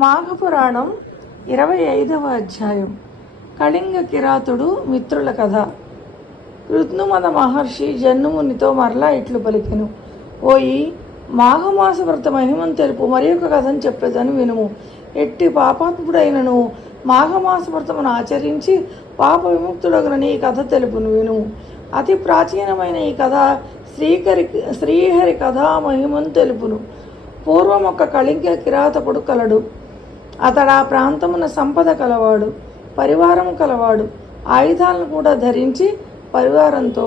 మాఘపురాణం 25వ అధ్యాయం. కళింగ కిరాతుడు మిత్రుల కథ. ఋత్నుమద మహర్షి జన్నుమునితో మరలా ఇట్లు పలికెను. ఓయి, మాఘమాస వ్రత మహిమను తెలుపు మరి ఒక కథను చెప్పేదని వినుము. ఎట్టి పాపాత్ముడైనను మాఘమాస వ్రతమును ఆచరించి పాప విముక్తుడగునని ఈ కథ తెలుపును వినుము. అతి ప్రాచీనమైన ఈ కథ శ్రీహరి కథా మహిమను తెలుపును. పూర్వం ఒక కళింగ కిరాతకుడు కలడు. అతడు ఆ ప్రాంతమున సంపద కలవాడు, పరివారము కలవాడు. ఆయుధాలను కూడా ధరించి పరివారంతో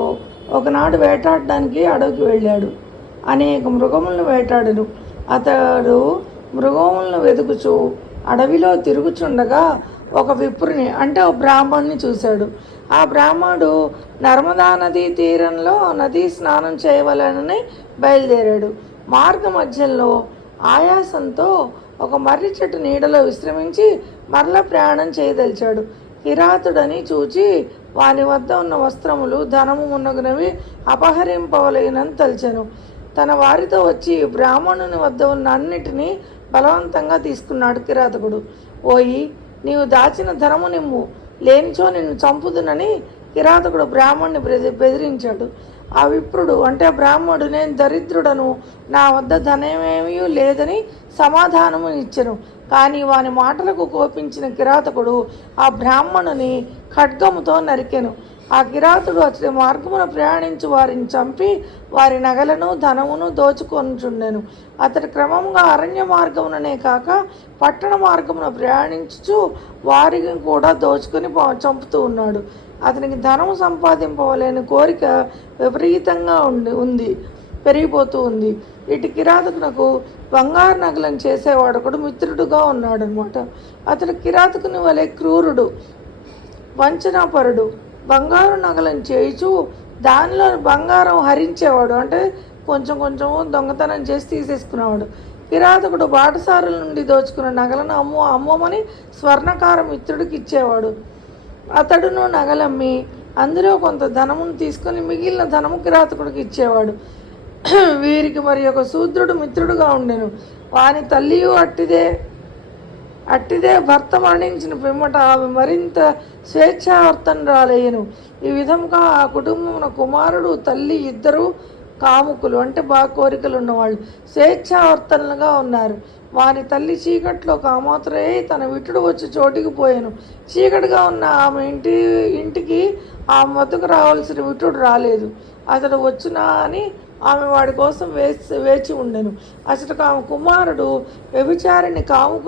ఒకనాడు వేటాడడానికి అడవికి వెళ్ళాడు. అనేక మృగములను వేటాడను. అతడు మృగములను వెతుకుచూ అడవిలో తిరుగుచుండగా ఒక విప్రుని అంటే ఒక బ్రాహ్మణుని చూశాడు. ఆ బ్రాహ్మణుడు నర్మదా నదీ తీరంలో నదీ స్నానం చేయవలనని బయలుదేరాడు. మార్గ మధ్యలో ఆయాసంతో ఒక మర్రి చెట్టు నీడలో విశ్రమించి మరల ప్రయాణం చేయదలిచాడు. కిరాతుడని చూచి వాని వద్ద ఉన్న వస్త్రములు ధనము మున్నగునవి అపహరింపవలెనని తలచెను. తన వారితో వచ్చి బ్రాహ్మణుని వద్ద ఉన్న అన్నిటినీ బలవంతంగా తీసుకున్నాడు కిరాతకుడు. ఓయి, నీవు దాచిన ధనము నిమ్ము, లేనిచో నిన్ను చంపుదునని కిరాతకుడు బ్రాహ్మణ్ణి బెదిరించాడు. ఆ విప్రుడు అంటే బ్రాహ్మణుడు, నేను దరిద్రుడను, నా వద్ద ధనమేమీ లేదని సమాధానము ఇచ్చెను. కానీ వాని మాటలకు కోపించిన కిరాతకుడు ఆ బ్రాహ్మణుని ఖడ్గముతో నరికెను. ఆ కిరాతుడు అతడి మార్గమున ప్రయాణించి వారిని చంపి వారి నగలను ధనమును దోచుకొనుచుండెను. అతడు క్రమంగా అరణ్య మార్గముననే కాక పట్టణ మార్గమున ప్రయాణించుచు వారిని కూడా దోచుకొని చంపుతూ ఉన్నాడు. అతనికి ధనము సంపాదింపవలేని కోరిక విపరీతంగా పెరిగిపోతూ ఉంది. ఇటు కిరాతకునకు బంగారు నగలను చేసేవాడు ఒకడు మిత్రుడుగా ఉన్నాడనమాట. అతడు కిరాతకుని వలె క్రూరుడు, వంచనాపరుడు. బంగారు నగలను చేయిచు దానిలో బంగారం హరించేవాడు, అంటే కొంచెం దొంగతనం చేసి తీసేసుకునేవాడు. కిరాతకుడు బాటసారుల నుండి దోచుకున్న నగలను అమ్మమని స్వర్ణకార మిత్రుడికి ఇచ్చేవాడు. అతడును నగలమ్మి అందులో కొంత ధనమును తీసుకొని మిగిలిన ధనము కిరాతకుడికి ఇచ్చేవాడు. వీరికి మరి ఒక శూద్రుడు మిత్రుడుగా ఉండెను. వాని తల్లియు అట్టిదే భర్త మరణించిన పిమ్మట ఆమె మరింత స్వేచ్ఛావర్తనురాలయ్యెను. ఈ విధంగా ఆ కుటుంబమున కుమారుడు తల్లి ఇద్దరు కాముకులు, అంటే బాగా కోరికలు ఉన్నవాళ్ళు, స్వేచ్ఛావర్తనులుగా ఉన్నారు. వాని తల్లి చీకట్లో కామాతురై తన విటుడు వచ్చి చోటికి పోయాను. చీకటిగా ఉన్న ఆమె ఇంటికి ఆ వద్దకు రావాల్సిన విటుడు రాలేదు. అతడు వచ్చునా అని ఆమె వాడి కోసం వేచి ఉండెను. అసలు ఆమె కుమారుడు వ్యభిచారిని కాముకు